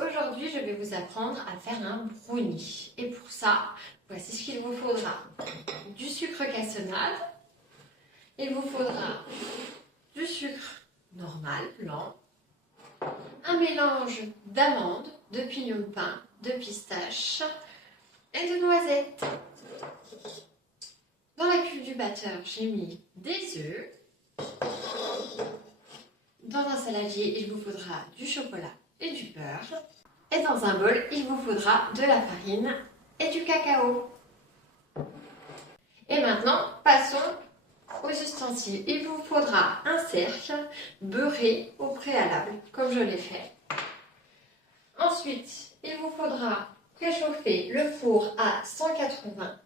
aujourd'hui je vais vous apprendre à faire un brownie. Et pour ça, voici ce qu'il vous faudra. Du sucre cassonade, il vous faudra du sucre normal, blanc, un mélange d'amandes, de pignons de pain, de pistaches et de noisettes. Dans la cuve du batteur, j'ai mis des œufs. Dans un saladier, il vous faudra du chocolat et du beurre. Et dans un bol, il vous faudra de la farine et du cacao. Et maintenant, passons aux ustensiles. Il vous faudra un cercle beurré au préalable, comme je l'ai fait. Ensuite, il vous faudra préchauffer le four à 180.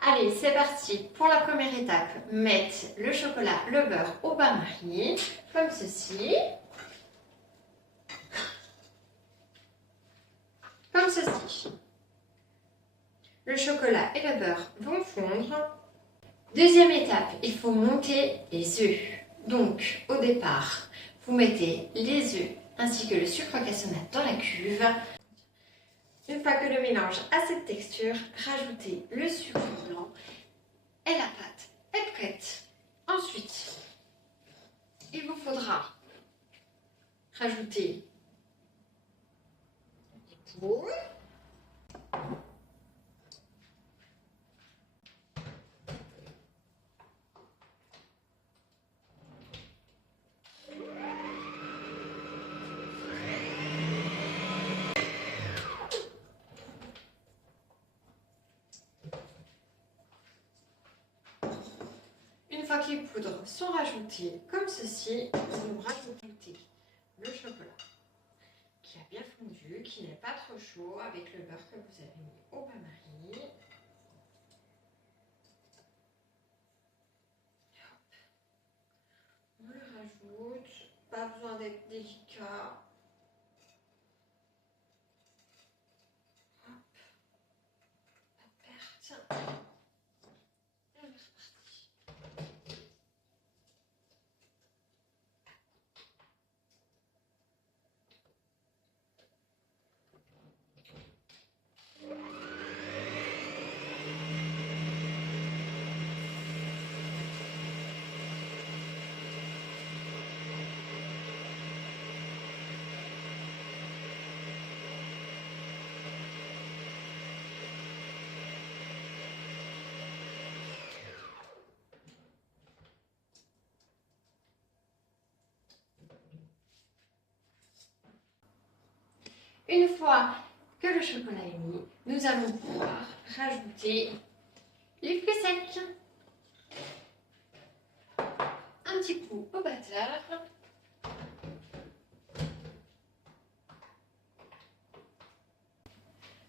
Allez, c'est parti. Pour la première étape, mettre le chocolat, le beurre au bain-marie, comme ceci. Comme ceci. Le chocolat et le beurre vont fondre. Deuxième étape, il faut monter les œufs. Donc, au départ, vous mettez les œufs ainsi que le sucre cassonade dans la cuve. Une fois que le mélange a cette texture, rajoutez le sucre blanc et la pâte est prête. Ensuite, il vous faudra rajouter les poules. Une fois que les poudres sont rajoutées comme ceci, vous rajoutez le chocolat qui a bien fondu, qui n'est pas trop chaud, avec le beurre que vous avez mis au bain-marie. On le rajoute, pas besoin d'être délicat. Hop, pas de perte. Une fois que le chocolat est mis, nous allons pouvoir rajouter les fruits secs. Un petit coup au batteur.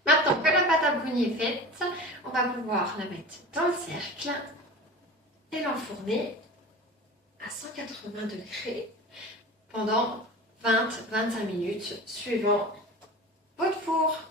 Maintenant que la pâte à brownie est faite, on va pouvoir la mettre dans le cercle et l'enfourner à 180 degrés pendant 20-25 minutes suivant votre four.